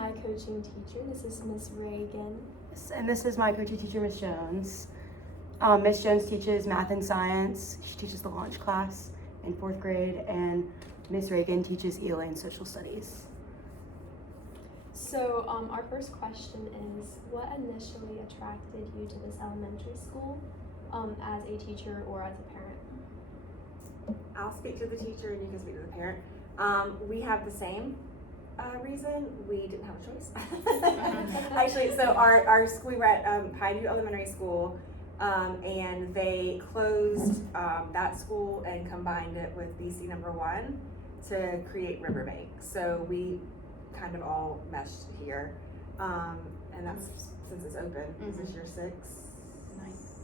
my coaching teacher. This is Miss Reagan. And this is my coaching teacher, Miss Jones. Miss Jones teaches math and science. She teaches the launch class in 4th grade, and Miss Reagan teaches ELA and social studies. So our first question is, what initially attracted you to this elementary school as a teacher or as a parent? I'll speak to the teacher and you can speak to the parent. We have the same reason. We didn't have a choice. Actually, so our school, we were at Pineview Elementary School, and they closed that school and combined it with BC number 1 to create Riverbank. So we kind of all meshed here, and that's since it's open. Mm-hmm. Is this year 6? Nice.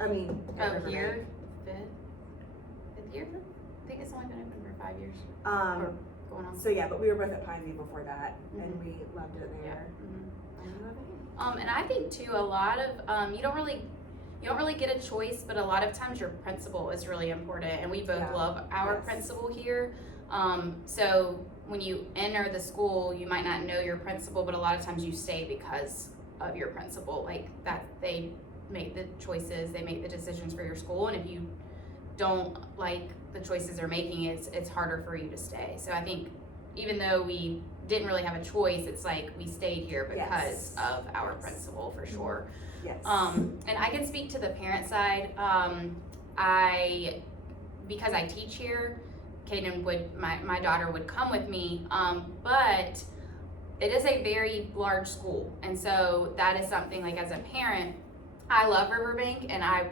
I mean, Riverbank. Year 5th year? I think it's only been open for 5 years. Or going on. So yeah, but we were both at Pineview before that, and Mhm. we loved it there. Yeah. Mhm. And we love it here. And I think too, a lot of you don't really get a choice, but a lot of times your principal is really important, and we both Yeah. love our Yes. principal here. So when you enter the school, you might not know your principal, but a lot of times you stay because of your principal, like that they make the choices, they make the decisions for your school, and if you don't like the choices they're making, it's harder for you to stay. So I think even though we didn't really have a choice, it's like we stayed here because Yes. of our Yes. principal for sure. Yes. And I can speak to the parent side. Because I teach here, Kaden my daughter would come with me, but it is a very large school, and so that is something, like, as a parent, I love Riverbank and I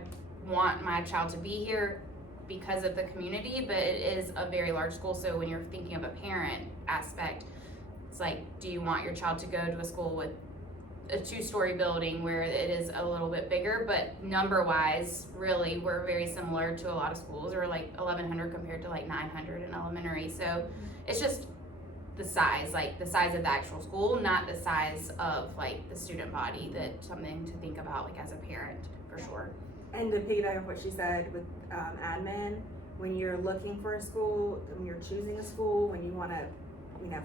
want my child to be here because of the community, but it is a very large school. So when you're thinking of a parent aspect, it's like, do you want your child to go to a school with a 2-story building where it is a little bit bigger, but number wise, really, we're very similar to a lot of schools. We're like 1,100 compared to like 900 in elementary. So it's just the size, like the size of the actual school, not the size of like the student body. That's something to think about, like, as a parent, for sure. And to piggyback on what she said with admin, when you're looking for a school, when you're choosing a school, when you want to,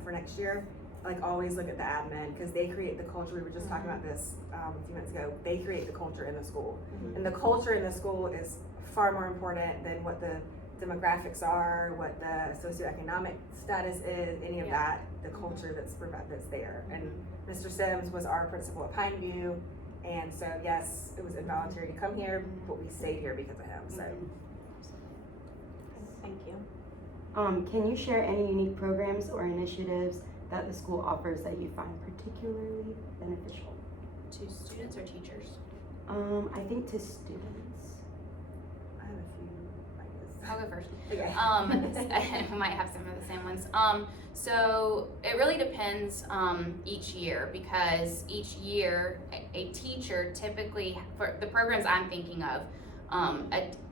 for next year, like, always look at the admin, because they create the culture. We were just talking about this a few minutes ago. They create the culture in the school, and the culture in the school is far more important than what the demographics are, what the socioeconomic status is, any of that. The culture that's there. And Mr. Sims was our principal at Pineview, and so yes, it was involuntary to come here, but we stayed here because of him. So Thank you. Can you share any unique programs or initiatives that the school offers that you find particularly beneficial? To students or teachers? I think to students. I have a few ideas. I'll go first. Okay. We might have some of the same ones. So it really depends each year, because each year a teacher typically, for the programs I'm thinking of,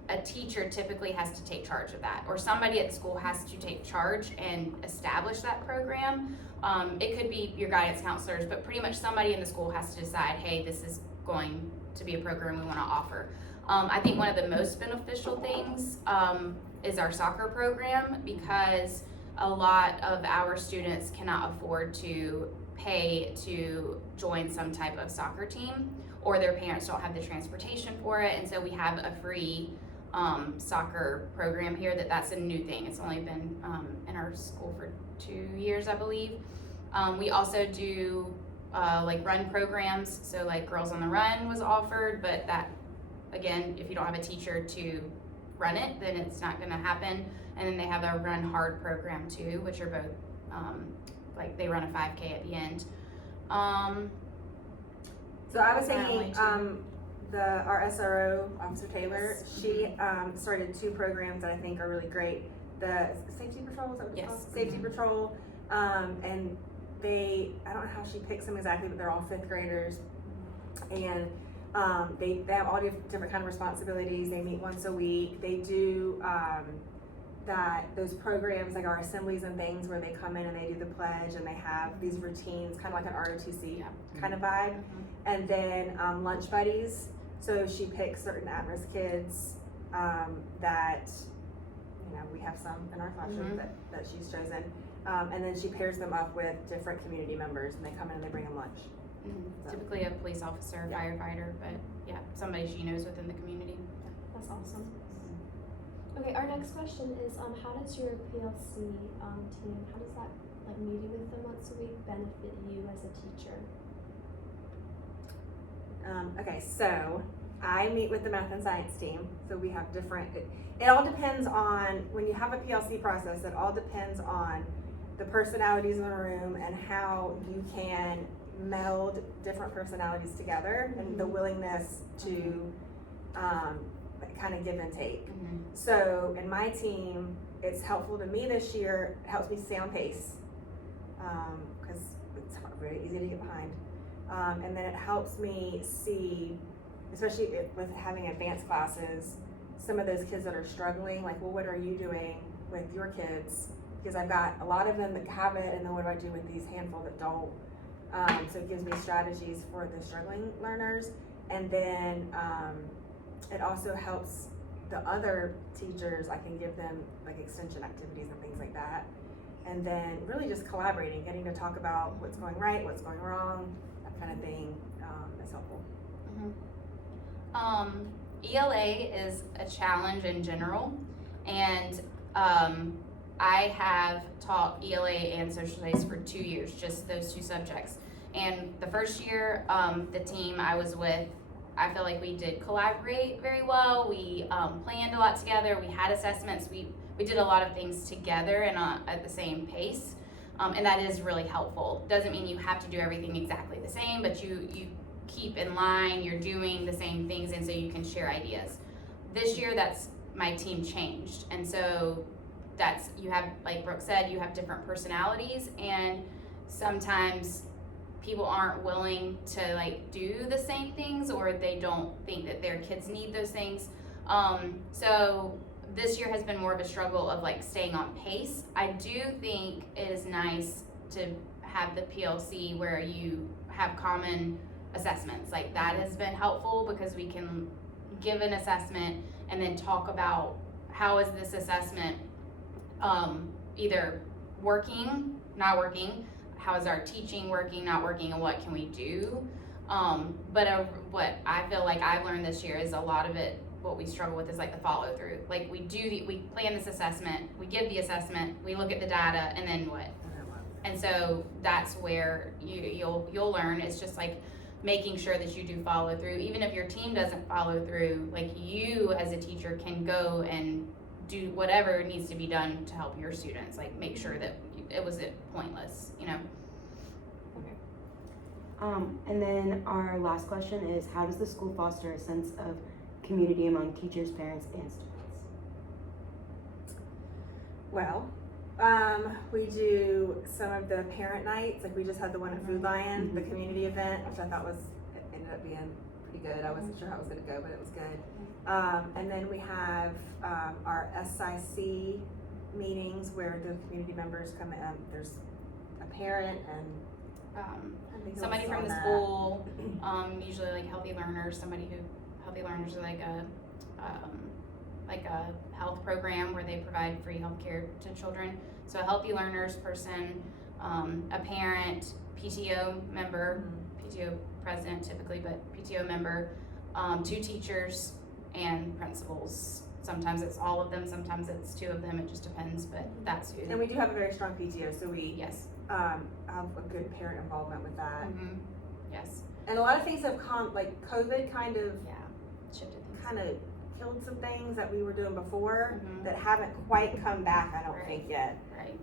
a teacher typically has to take charge of that, or somebody at the school has to take charge and establish that program. It could be your guidance counselors, but pretty much somebody in the school has to decide, hey, this is going to be a program we want to offer. I think one of the most beneficial things is our soccer program, because a lot of our students cannot afford to pay to join some type of soccer team, or their parents don't have the transportation for it, and so we have a free soccer program here. That's a new thing. It's only been in our school for 2 years, I believe. We also do like run programs, so like Girls on the Run was offered, but that, again, if you don't have a teacher to run it, then it's not going to happen. And then they have a Run Hard program too, which are both like they run a 5K at the end. So I was Apparently, thinking, our SRO, Officer Taylor, she started 2 programs that I think are really great. The Safety Patrol, is that what it's called? Safety Patrol, and I don't know how she picks them exactly, but they're all 5th graders, and they have all different kind of responsibilities. They meet once a week. They do those programs, like our assemblies and things, where they come in and they do the pledge, and they have these routines, kind of like an ROTC kind of vibe. And then lunch buddies. So she picks certain at-risk kids that we have some in our classroom that she's chosen. And then she pairs them up with different community members, and they come in and they bring them lunch. So. Typically a police officer, Yeah. firefighter, but yeah, somebody she knows within the community. That's awesome. Okay, our next question is, how does your PLC team, how does that, like, meeting with them once a week benefit you as a teacher? Okay, so I meet with the math and science team. So we have different, it all depends on, when you have a PLC process, it all depends on the personalities in the room and how you can meld different personalities together and the willingness to kind of give and take. So in my team, it's helpful to me this year, it helps me stay on pace because it's very easy to get behind. And then it helps me see, especially with having advanced classes, some of those kids that are struggling, like, well, what are you doing with your kids? Because I've got a lot of them that have it, and then what do I do with these handful that don't? So it gives me strategies for the struggling learners. And then it also helps the other teachers, I can give them like extension activities and things like that. And then really just collaborating, getting to talk about what's going right, what's going wrong, that kind of thing is helpful. ELA is a challenge in general, and I have taught ELA and social studies for 2 years, just those two subjects. And the first year, the team I was with, I feel like we did collaborate very well. We planned a lot together. We had assessments. We did a lot of things together and at the same pace, and that is really helpful. Doesn't mean you have to do everything exactly the same, but you keep in line. You're doing the same things, and so you can share ideas. This year, my team changed, and so you have, like Brooke said, you have different personalities, and sometimes people aren't willing to like do the same things, or they don't think that their kids need those things. So this year has been more of a struggle of like staying on pace. I do think it is nice to have the PLC where you have common assessments. Like that has been helpful because we can give an assessment and then talk about how is this assessment either working, not working, how is our teaching working, not working, and what can we do? But what I feel like I've learned this year is a lot of it, what we struggle with is like the follow through. Like we plan this assessment, we give the assessment, we look at the data, and then what? And so that's where you'll learn. It's just like making sure that you do follow through. Even if your team doesn't follow through, like you as a teacher can go and do whatever needs to be done to help your students. Like make sure that it wasn't pointless, you know? And then our last question is, how does the school foster a sense of community among teachers, parents, and students? Well, we do some of the parent nights, like we just had the one at Food Lion, the community event, which I thought ended up being pretty good. I wasn't sure how it was gonna go, but it was good. And then we have our SIC meetings where the community members come in. There's a parent and Somebody from the school, usually like Healthy Learners, Healthy Learners are like a health program where they provide free healthcare to children. So a Healthy Learners person, a parent, PTO member, PTO president typically, but PTO member, 2 teachers, and principals. Sometimes it's all of them, sometimes it's 2 of them, it just depends, but that's who. And we do have a very strong PTO, so we Yes. have a good parent involvement with that. Yes. And a lot of things have come, like COVID kind of Shifted things. killed some things that we were doing before Mhm. that haven't quite come back, I don't Right. think yet. Right.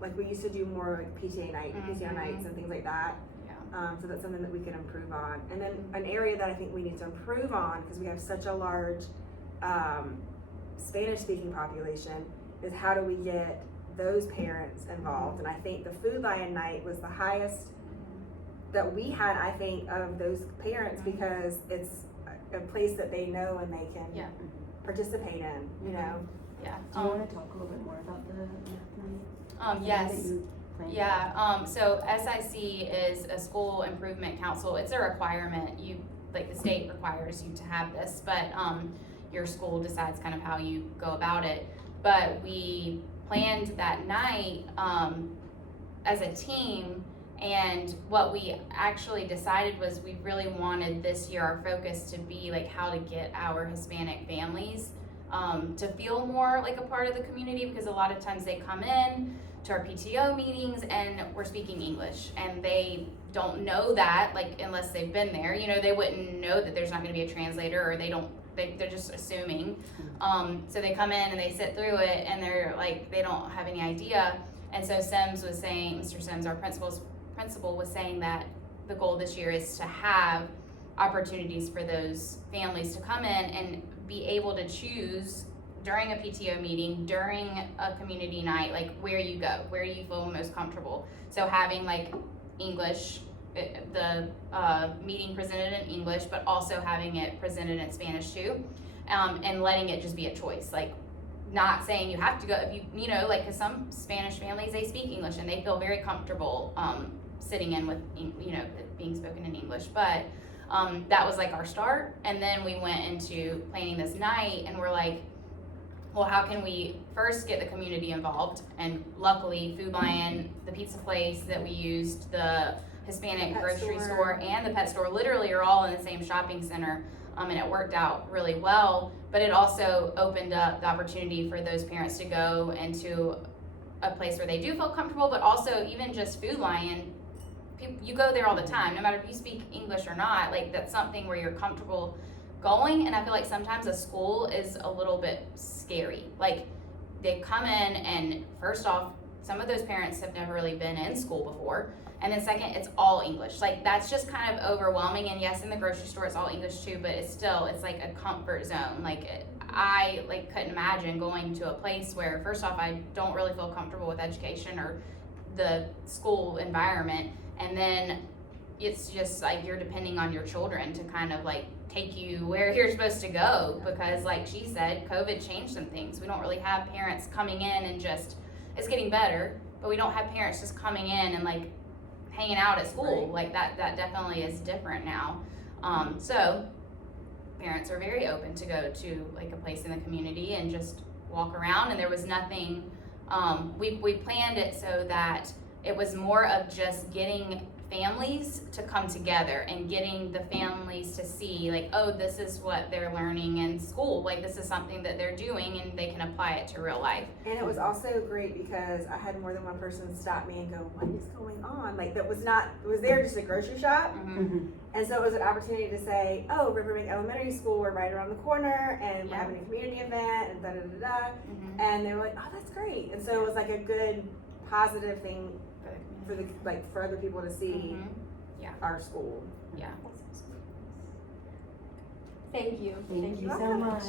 Like we used to do more like PTA Mhm. nights and things like that. Yeah. So that's something that we can improve on. And then an area that I think we need to improve on, because we have such a large Spanish speaking population, is how do we get those parents involved? And I think the Food Lion night was the highest that we had, I think, of those parents, because it's a place that they know and they can Yeah. participate in, you know? Yeah. Do you want to talk a little bit more about the math night? Yes. That you planned? Yeah, so SIC is a school improvement council. It's a requirement. Like the state requires you to have this, but your school decides kind of how you go about it. But we planned that night as a team. And what we actually decided was we really wanted this year our focus to be like how to get our Hispanic families to feel more like a part of the community, because a lot of times they come in to our PTO meetings and we're speaking English and they don't know that, like unless they've been there, you know, they wouldn't know that there's not going to be a translator, or they're just assuming. So they come in and they sit through it and they're like, they don't have any idea. And so Sims was saying, Mr. Sims, our principal was saying that the goal this year is to have opportunities for those families to come in and be able to choose during a PTO meeting, during a community night, like where you go, where you feel most comfortable. So having like English, the meeting presented in English, but also having it presented in Spanish too, and letting it just be a choice. Like not saying you have to go, if you know, like, cause some Spanish families, they speak English and they feel very comfortable sitting in with, you know, being spoken in English. But that was like our start. And then we went into planning this night and we're like, well, how can we first get the community involved? And luckily Food Lion, the pizza place that we used, the Hispanic grocery store and the pet store literally are all in the same shopping center. And it worked out really well, but it also opened up the opportunity for those parents to go into a place where they do feel comfortable, but also even just Food Lion, you go there all the time, no matter if you speak English or not, like that's something where you're comfortable going. And I feel like sometimes a school is a little bit scary. Like they come in and first off, some of those parents have never really been in school before. And then second, it's all English. Like that's just kind of overwhelming. And yes, in the grocery store, it's all English too, but it's still, it's like a comfort zone. Like I couldn't imagine going to a place where first off, I don't really feel comfortable with education or the school environment. And then it's just like you're depending on your children to kind of like take you where you're supposed to go, because like she said, COVID changed some things. We don't really have parents coming in and just, it's getting better, but we don't have parents just coming in and like hanging out at school. Like that definitely is different now. So parents are very open to go to like a place in the community and just walk around. And there was nothing, we planned it so that it was more of just getting families to come together and getting the families to see like, oh, this is what they're learning in school. Like this is something that they're doing and they can apply it to real life. And it was also great because I had more than one person stop me and go, what is going on? Like that was not, it was there just a grocery shop. Mm-hmm. And so it was an opportunity to say, oh, Riverbank Elementary School, we're right around the corner and we're having a community event and da-da-da-da. Mm-hmm. And they were like, oh, that's great. And so it was like a good positive thing for the, like for other people to see our school. Yeah. Thank you. Thank you so much.